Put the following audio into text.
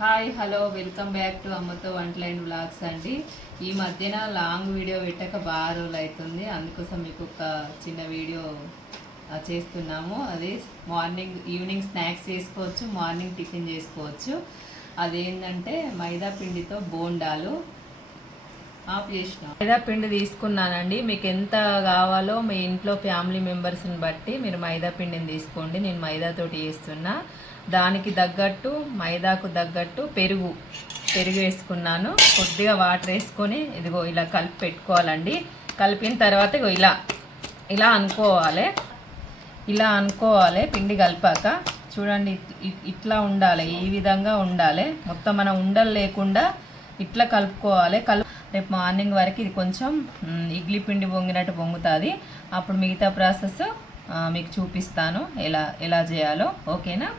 Hi hello welcome back to అమ్మతో వంటలు and vlogs అండి. ఈ మధ్యన లాంగ్ వీడియో పెట్టక బాగా రోజులు అవుతుంది. అందుకోసం మీకు ఒక చిన్న వీడియో చేస్తున్నాము. అది మార్నింగ్ ఈవినింగ్ స్నాక్స్ చేసుకోవచ్చు, మార్నింగ్ టిఫిన్ చేసుకోవచ్చు. అదేంటంటే మైదా పిండితో బోండాలు ఆఫ్ చేసిన మైదా పిండి తీసుకున్నానండి. మీకు ఎంత కావాలో మీ ఇంట్లో ఫ్యామిలీ మెంబర్స్ని బట్టి మీరు మైదా పిండిని తీసుకోండి. నేను మైదాతోటి చేస్తున్నా. దానికి తగ్గట్టు మైదాకు తగ్గట్టు పెరుగు వేసుకున్నాను. కొద్దిగా వాటర్ వేసుకొని ఇదిగో ఇలా కలిపి పెట్టుకోవాలండి. కలిపిన తర్వాత ఇగో ఇలా అనుకోవాలి. పిండి కలిపాక చూడండి, ఇట్లా ఉండాలి, ఈ విధంగా ఉండాలి. మొత్తం మనం ఉండలు లేకుండా ఇట్లా కలుపుకోవాలి. రేపు మార్నింగ్ వరకు ఇది కొంచెం ఇడ్లీ పిండి పొంగినట్టు పొంగుతుంది. అప్పుడు మిగతా ప్రాసెస్ మీకు చూపిస్తాను ఎలా చేయాలో. ఓకేనా?